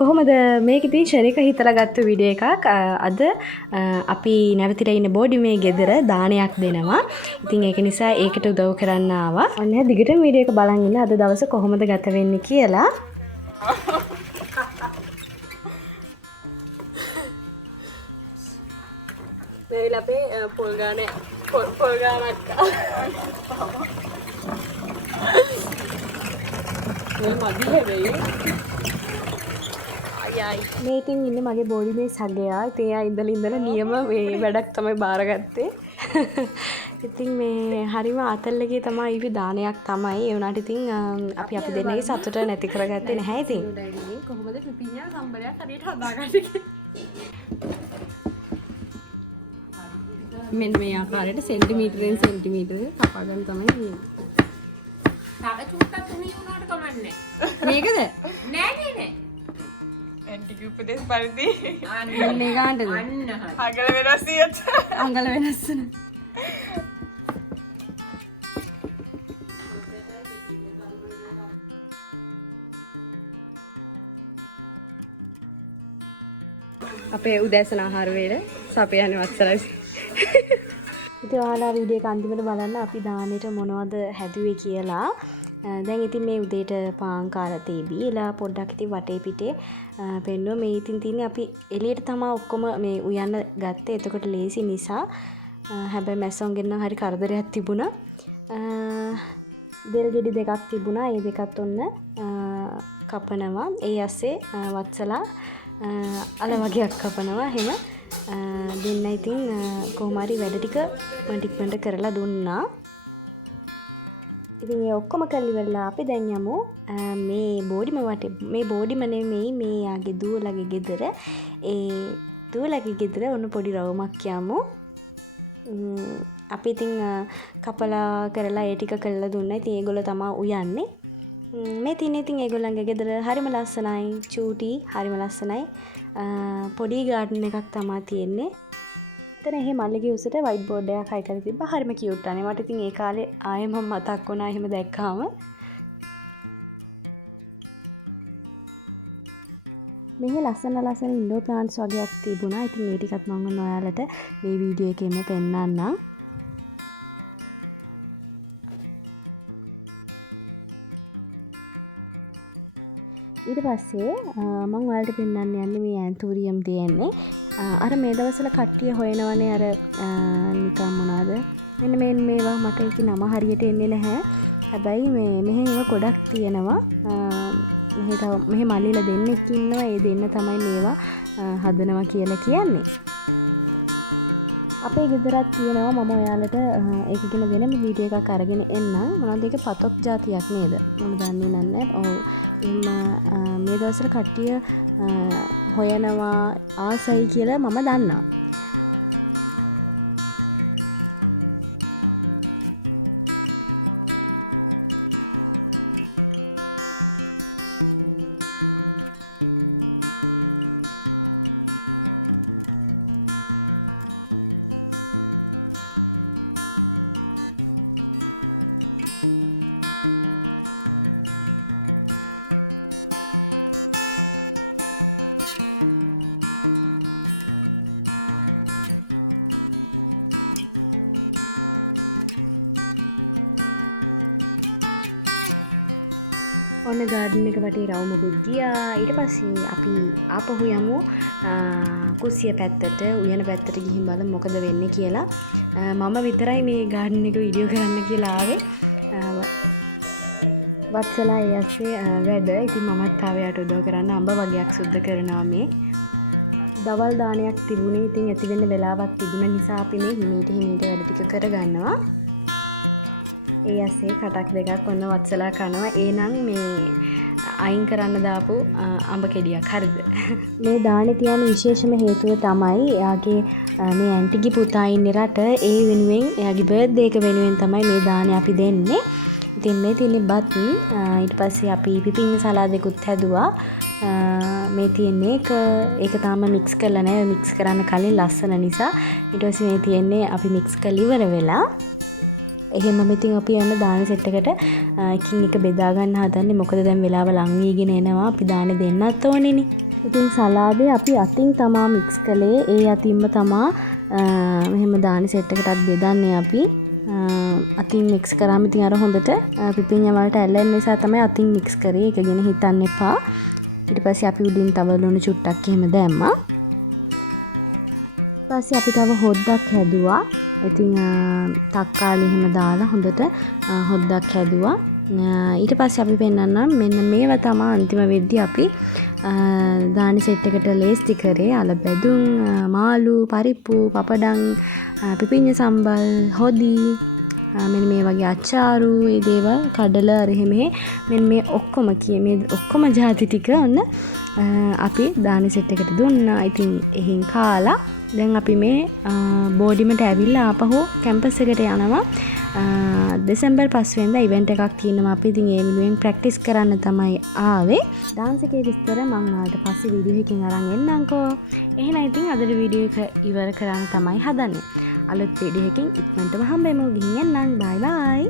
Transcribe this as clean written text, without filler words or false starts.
කොහොමද මේක ඉතින් ශනික හිතලා ගත්ත වීඩියෝ එකක්. අද අපි නැවතිලා ඉන්න බෝඩිමේ ගෙදර දානයක් දෙනවා. ඉතින් ඒක නිසා ඒකට උදව් කරන්න ආවා. ඔන්න දිගටම වීඩියෝ එක බලන් ඉන්න අද දවස කොහොමද ගත වෙන්නේ කියලා. මේ අපේ පොල් ගානේ පොල් ගානක් මේ ඉතින් ඉන්නේ මගේ බෝඩිමේ සගයා. ඉතින් එයා ඉඳලා නියම මේ වැඩක් තමයි බාරගත්තේ. ඉතින් මේ හරිම අතල්ලගේ තමයි ඉවි දානයක් තමයි. ඒ වුණාට ඉතින් අපි දෙන්නගේ සතුට නැති කරගත්තේ නැහැ ඉතින්. කොහොමද පිපිඤ්ඤා සම්බරයක් හරියට හදාගන්නේ? මෙන්න මේ ආකාරයට සෙන්ටිමීටරෙන් සෙන්ටිමීටර කපා ගන්න තමයි තියෙන්නේ. තව චුට්ටක් උණු වුණාට කමන්නේ. මේකද? නෑ. ඇන්ටික උපදේශ පරිදි මේ ගානටද? අන්න හරි. අගල වෙනස් සියත්. අඟල වෙනස් වෙන. අපේ උදෑසන ආහාර වේල සපයන්නේ වත්සලයි. ඉතින් ඔයාලා වීඩියෝ එක අන්තිමට බලන්න අපි දානෙට මොනවද හැදුවේ කියලා. දැන් ඉතින් මේ උදේට පාන් කාලා තේබීලා පොඩ්ඩක් ඉතින් වටේ පිටේ පෙන්නුවා. මේ ඉතින් තියන්නේ අපි එළියට තමයි ඔක්කොම මේ උයන්න ගත්තේ. එතකොට ලේසි නිසා. හැබැයි මැස්සොන්ගෙන් නම් හරි කරදරයක් තිබුණා. දෙල් ගෙඩි දෙකක් තිබුණා. ඒ දෙකත් ඔන්න කපනවා. ඒ ඇස්සේ වත්සලා අල වගේක් කපනවා. එහෙම දෙන්න ඉතින් කොහොම හරි වැඩ ටික ටික්මන්ට කරලා දුන්නා. ඉතින් ඒ ඔක්කොම කරලි වෙලා අපි දැන් යමු මේ බෝඩිම වටේ. මේ බෝඩිම නෙමෙයි මේ යාගේ දුවලගේ ගෙදර. ඒ දුවලගේ ගෙදර ඔන්න පොඩි රවුමක් යමු. අපි ඉතින් කපලා කරලා ඒ ටික කරලා දුන්නා. ඉතින් ඒගොල්ලෝ තමයි උයන්නේ. මේ තියන්නේ ඉතින් ඒගොල්ලන්ගේ ගෙදර හරිම ලස්සනයි. චූටි හරිම ලස්සනයි. පොඩි ගාඩන් එකක් තමයි තියෙන්නේ. එතන එහෙ මල්ලිගේ උසට වයිට් බෝඩ් එකක් හයි කරලා තිබ්බා. හරිම කියුට් අනේ. මට ඉතින් ඒ කාලේ ආයෙම මතක් වුණා එහෙම දැක්කාම. මෙහි ලස්සන ඉන්ඩෝර් ප්ලාන්ට්ස් වගේක් තිබුණා. ඉතින් මේ ටිකත් මම ඔයාලට මේ වීඩියෝ එකේම පෙන්නන්නම්. ඊට පස්සේ මම ඔයාලට පෙන්නන්න යන්නේ මේ ඇන්තූරියම් තියෙන්නේ. අර මේ දවස්වල කට්ටිය හොයනවනේ අර නිකම් මොනවාද? මෙන්න මේවා මට ඒක නම හරියට එන්නේ නැහැ. හැබැයි මෙහෙ ඒවා ගොඩක් තියෙනවා. මෙහෙ මල්ලිලා දෙන්නෙක් ඉන්නවා. ඒ දෙන්න තමයි මේවා හදනවා කියලා කියන්නේ. අපේ ගෙදරත් තියෙනවා. මම ඔයාලට ඒක ගැන වෙනම වීඩියෝ එකක් අරගෙන එන්නම්. මොනවද ඒක පතොක් జాතියක් නේද? මම දන්නේ නැහැ. ඔව්. මේ දවස්වල කට්ටිය හොයනවා ආසයි කියලා මම දන්නවා. ඔන්න ගාඩන් එක වටේ රවුමකුත් ගියා. ඊට පස්සේ අපි ආපහු යමු කුස්සිය පැත්තට. උයන පැත්තට ගිහින් බලමු මොකද වෙන්නේ කියලා. මම විතරයි මේ ගාඩන් එක වීඩියෝ කරන්න කියලා ආවේ. වත්සලා ඒ ඇස්සේ වැඩ. ඉතින් මමත් ආවේ යට උදව් කරන්න. අඹ වගේක් සුද්ධ කරනවා මේ. දවල් දානයක් තිබුණේ. ඉතින් ඇති වෙන්න වෙලාවක් තිබුණ නිසා අපි මේ හිමීට වැඩ ටික කරගන්නවා. ඒ ඇස්සේ කටක් දෙකක් ඔන්න වත්සලා කනවා. ඒ නම් මේ අයින් කරන්න දාපු අඹ කෙඩියක්. හරිද? මේ දානේ තියන විශේෂම හේතුව තමයි එයාගේ මේ ඇන්ටිගේ පුතා ඉන්නේ රට. ඒ වෙනුවෙන් එයාගේ බර්ත්ඩේ එක වෙනුවෙන් තමයි මේ දානේ අපි දෙන්නේ. ඉතින් මේ තියෙන්නේ බත්. ඊට පස්සේ අපි පිපිඤ්ඤා සලාදෙකුත් හැදුවා. මේ තියෙන්නේ ඒක තාම මික්ස් කරලා නැහැ. මික්ස් කරන්න කලින් ලස්සන නිසා. ඊට පස්සේ මේ තියෙන්නේ අපි මික්ස් කරලා ඉවර වෙලා. එහෙම ඉතින් අපි යන දාන සෙට් එකට එකින් එක බෙදා ගන්න හදන්නේ. මොකද දැන් වෙලාව ලං වීගෙන එනවා. අපි දානේ දෙන්නත් ඕනේනේ. ඉතින් සලාදේ අපි අතින් තමා මික්ස් කළේ. ඒ අතින්ම තමා මෙහෙම දානි සෙට් එකටත් බෙදන්නේ අපි. අතින් මික්ස් කරාම ඉතින් අර හොඳට පිපිඤ්ඤා වලට ඇලෙන නිසා තමයි අතින් මික්ස් කරේ. ඒක ගැන හිතන්න එපා. ඊට පස්සේ අපි උඩින් තව ලුණු චුට්ටක් එහෙම දැම්මා. ඊපස්සේ අපි තව හොද්දක් හැදුවා. ඉතින් තක්කාලි එහෙම දාලා හොඳට හොද්දක් හැදුවා. ඊට පස්සේ අපි පෙන්නන්නම් මෙන්න මේවා තමයි අන්තිම වෙද්දී අපි දානි සෙට් එකට ලේස්ති කරේ. අල බැදුම්, මාළු, පරිප්පු, පපඩම්, පිපිඤ්ඤා සම්බල්, හොදි, මෙන්න මේ වගේ අච්චාරු, මේ දේවල් කඩල එහෙම මෙන්න මේ ඔක්කොම ජාති ටික ඔන්න අපි දානි සෙට් එකට දුන්නා. ඉතින් එහෙන් කාලා දැන් අපි මේ බෝඩිමට ඇවිල්ලා ආපහු කැම්පස් එකට යනවා. දෙසැම්බර් 5 වෙනිදා ඉවෙන්ට් එකක් තියෙනවා. අපි ඉතින් ඒ වෙනුවෙන් ප්‍රැක්ටිස් කරන්න තමයි ආවේ. ඩාන්ස් එකේ විස්තර මම ඔයාලට පස්සේ වීඩියෝ එකකින් අරන් එන්නම්කෝ. එහෙනම් ඉතින් අද වීඩියෝ එක ඉවර කරන්න තමයි හදන්නේ. අලුත් වීඩියෝ එකකින් ඉක්මනටම හම්බෙමු. ගිහින් එන්නම්. බයි බයි.